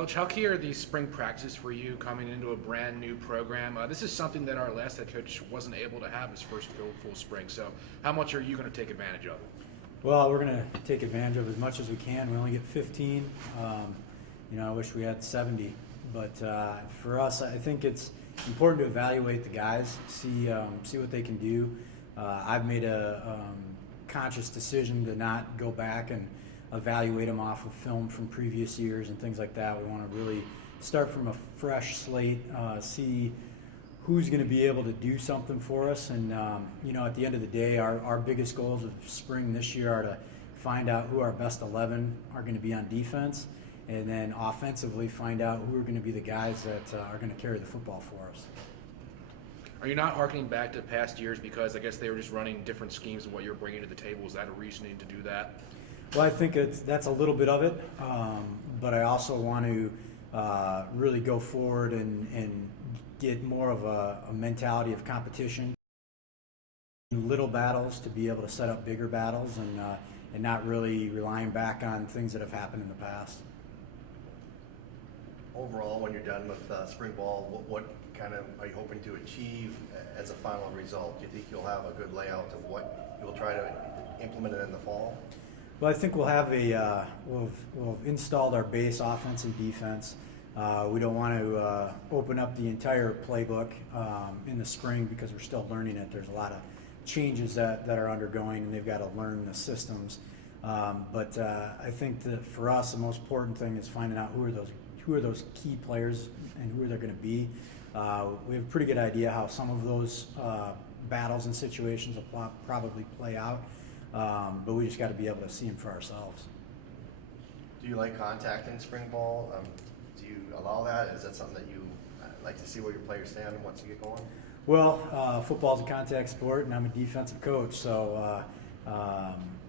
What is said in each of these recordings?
Coach, how key are these spring practices for you coming into a brand new program? This is something that our last head coach wasn't able to have his first full spring. So, how much are you going to take advantage of? Well, we're going to take advantage of as much as we can. We only get 15. I wish we had 70. But for us, I think it's important to evaluate the guys, see what they can do. I've made a conscious decision to not go back and evaluate them off of film from previous years and things like that. We want to really start from a fresh slate, see who's going to be able to do something for us. And, at the end of the day, our biggest goals of spring this year are to find out who our best 11 are going to be on defense, and then offensively find out who are going to be the guys that are going to carry the football for us. Are you not harkening back to past years because I guess they were just running different schemes of what you're bringing to the table? Is that a reasoning to do that? Well, I think that's a little bit of it, but I also want to really go forward and get more of a mentality of competition, little battles to be able to set up bigger battles, and not really relying back on things that have happened in the past. Overall, when you're done with spring ball, what kind of are you hoping to achieve as a final result? Do you think you'll have a good layout of what you'll try to implement it in the fall? Well, I think we'll have we'll have installed our base offense and defense. We don't want to open up the entire playbook in the spring because we're still learning it. There's a lot of changes that are undergoing, and they've got to learn the systems. But I think that for us, the most important thing is finding out who are those key players and who they're going to be. We have a pretty good idea how some of those battles and situations will probably play out. But we just got to be able to see them for ourselves. Do you like contacting spring ball? Do you allow that? Is that something that you like to see where your players stand once you get going? Well, football's a contact sport, and I'm a defensive coach, so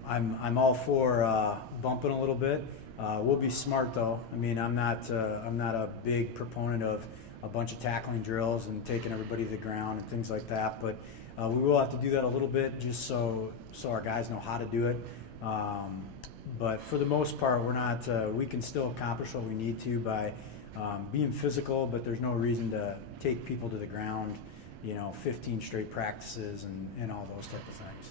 I'm all for bumping a little bit. We'll be smart though. I mean, I'm not a big proponent of a bunch of tackling drills and taking everybody to the ground and things like that, but we will have to do that a little bit just so our guys know how to do it. But for the most part, we're not. We can still accomplish what we need to by being physical, but there's no reason to take people to the ground, 15 straight practices and all those type of things.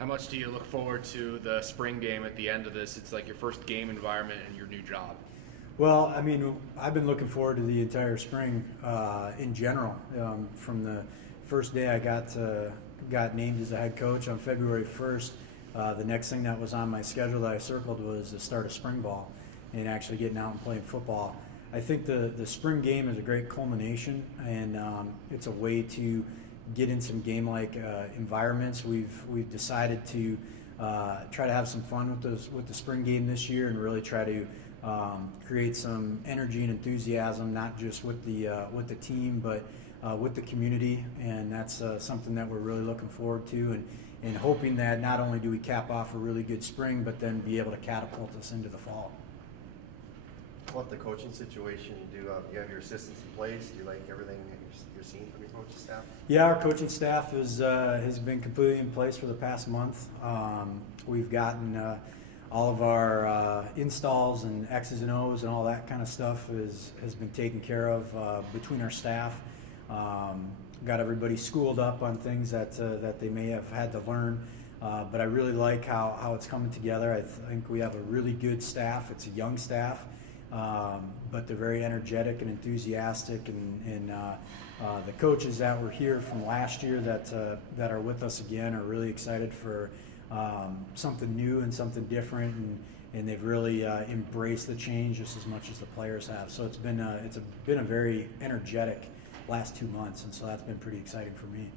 How much do you look forward to the spring game at the end of this? It's like your first game environment and your new job. Well, I mean, I've been looking forward to the entire spring in general. From the first day I got named as a head coach on February 1st, the next thing that was on my schedule that I circled was the start of spring ball and actually getting out and playing football. I think the spring game is a great culmination, and it's a way to get in some game-like environments. We've decided to try to have some fun with the spring game this year and really try to create some energy and enthusiasm, not just with the team, but with the community, and that's something that we're really looking forward to, and hoping that not only do we cap off a really good spring, but then be able to catapult us into the fall. What the coaching situation? Do you have your assistants in place? Do you like everything you're seeing from your coaching staff? Yeah, our coaching staff has been completely in place for the past month. We've gotten all of our installs and X's and O's and all that kind of stuff has been taken care of between our staff. Got everybody schooled up on things that they may have had to learn. But I really like how it's coming together. I think we have a really good staff. It's a young staff, but they're very energetic and enthusiastic. And the coaches that were here from last year that are with us again are really excited for something new and something different. And they've really embraced the change just as much as the players have. So it's been a very energetic last 2 months, and so that's been pretty exciting for me.